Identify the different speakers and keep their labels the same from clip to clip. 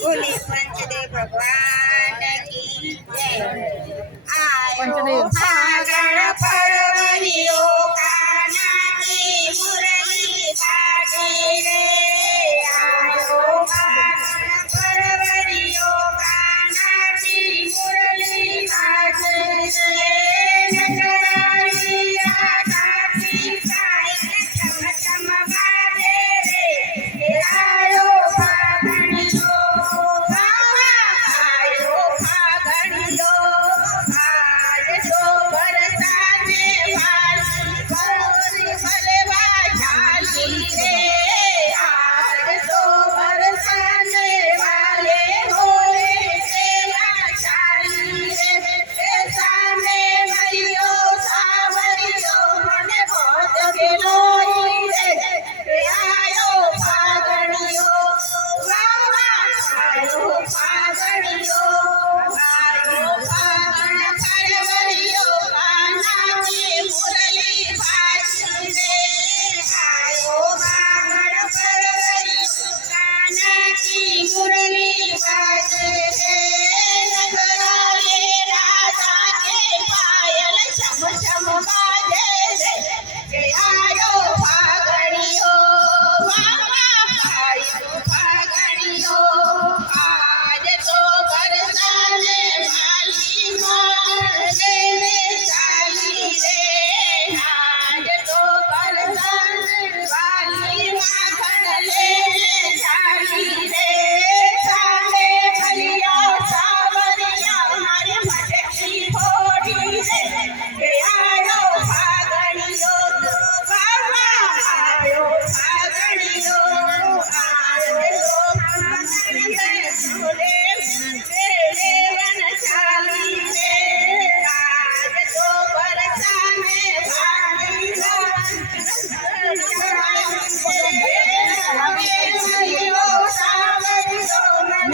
Speaker 1: બોલે પંચદેવ ભગવાન કી જય પંચદેવ.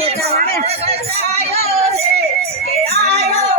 Speaker 1: আয় রে আয়